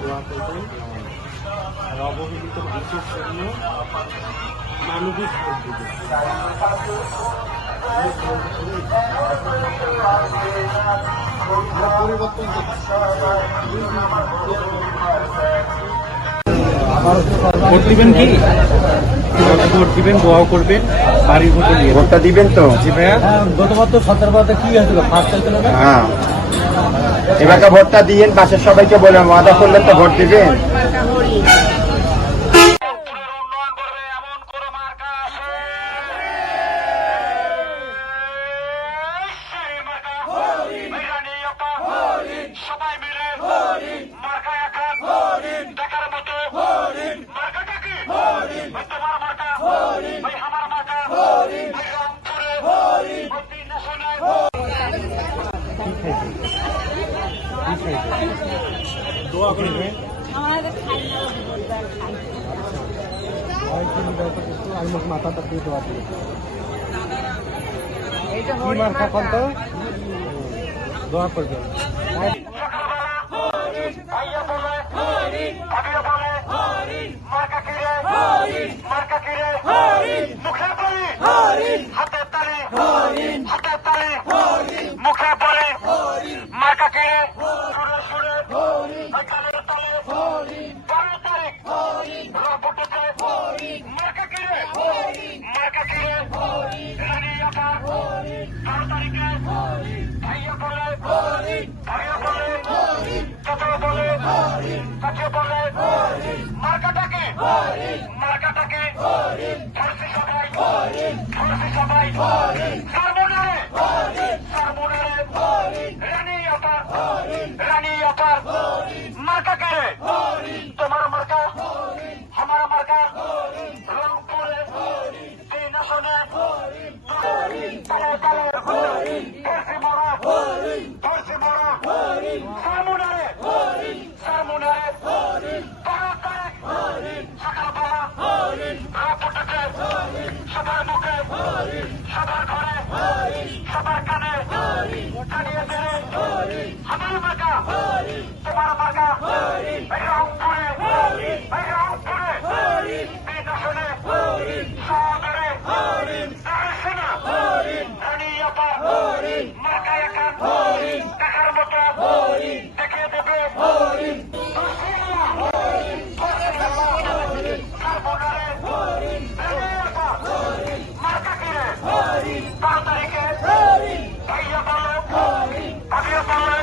দোয়া করবেন আর অবহেলিত মানুষের জন্য মানবিক পরিবর্তন ভোট দিবেন কি? ভোট দিবেন, দোয়াও করবেন, বাড়ির ভোটে নিয়ে ভোটটা দিবেন তো? জি ভাইয়া। গতবার তো 17 কি হয়েছিল, ফার্স্ট হয়েছিল না? হ্যাঁ, এবারটা ভোটটা দিয়েন, পাশের সবাইকে বলে ওয়াদা করলেন তো ভোট দিবেন। সবাই মিলে মার্কা একাত দেখার মতো মার্কাটা কি? তোমার মার্কা, ভাই আমার মার্কা, ভাই রংপুরে প্রতি নেশনে দোয়া করবে। মাথাটা দিয়ে দোয়া দিবে। মার্কা কত দোয়া করবে। ভাইয়া বলে, ভাবিয়া বলে, মার্কা কিরে, মার্কা কিরে, মুখে বলি, হাতে তালি, হাতে তালি, মুখে বলি, মার্কা কিরে, সুরে সুরে, গানের তালে, 12 তারিখ, রাবুটেতে, মার্কা কিরে, মার্কা কিরে, রানী আপা, 12 তারিখে, ভাইয়া বলে, ভাইয়া বলে, কত বলে, কাছে বলে, মার্কাটাকে, মার্কাটাকে, ধরছি সবাই, ধরছি সবাই, সারমোনারে, সারমোনারে, রানী আপা, রানী আপা, মার্কা কে? তোমার মার্কা, আমার মার্কা, রংপুরে, এই নাশনে, তালে তালে, ধরছি মরা, ধরছি মরা, সারমোনারে, সারমোনারে, 12 তারিখ, সকালবেলা, রাপুটাতে, সবার মুখে, সবার ঘরে, সবার কানে, জানিয়ে দেবে, আমার মার্কা, তোমার মার্কা, এই রংপুরে, এই রংপুরে, এই নাশনে, সাগরে, দারসিনা, রানী আপা, মার্কা একান, দেখার মতো, দেখিয়ে দেবে, মার্কা কিরে, 12 তারিখে, ভাইয়া বলো, ভাবিয়া বলো,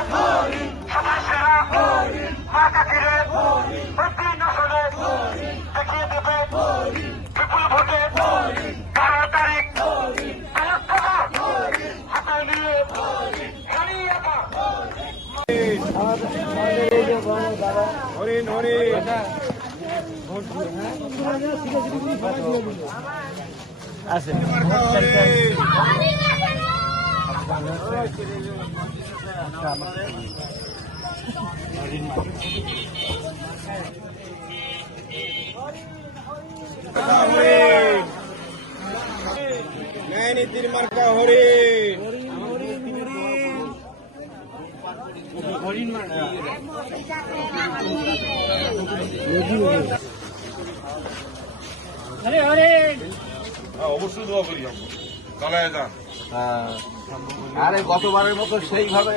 সবাই সেরা, মার্কা কিরে, প্রতি নাশনে, দেখিয়ে দেবে, বিপুল ভোটে, 12 তারিখ, হাতে নিয়ে, রানী আপা, হরিণ হরিণ আছে নীতির মার্কা হরিণ হরিণ মার্কা অবশ্যই দোয়া করি চালায় যান। আরে গতবারের মতো সেইভাবে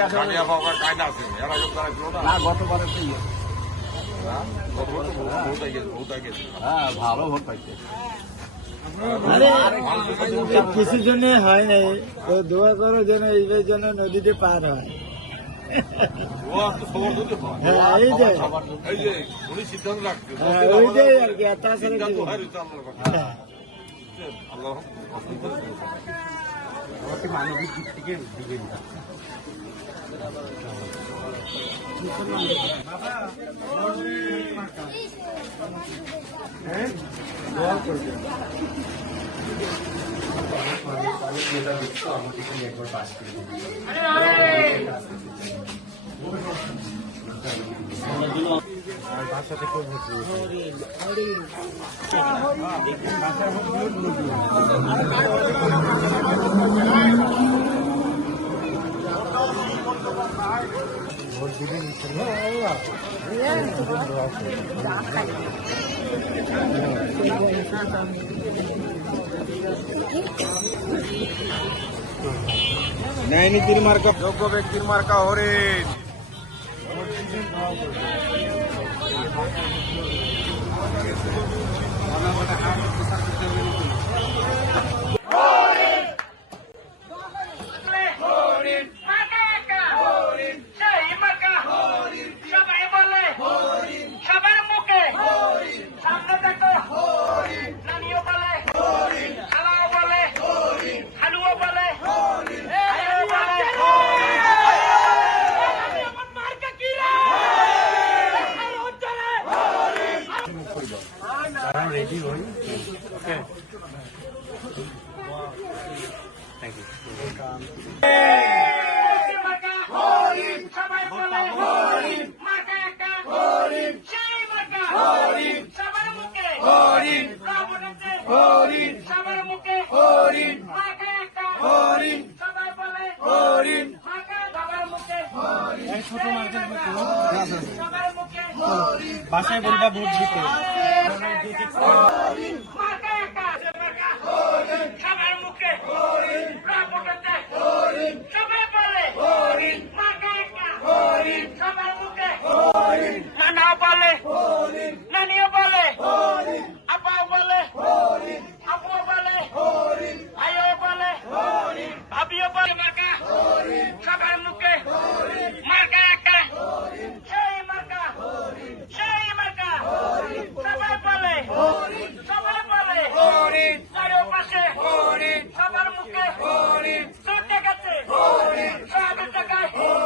গতবারের ভালো ভোট পাইছে। কিছু জন্য হয় নাই, তো দোয়া করো যেন এই জন্য নদীতে পার হয়। ওইটাই আর কি, তাছাড়া মানবিক দিক থেকে দিবেন। দোয়া করবেন। একবার পাস করে ভাষা থেকে ভোট দিবেন ন্যায় নীতির মার্কা, যোগ্য ব্যক্তির মার্কা হরিণ। রেডি হই। ওকে, থ্যাংক ইউ। বাসায় বলবা ভোট দিতে। সবার মুখে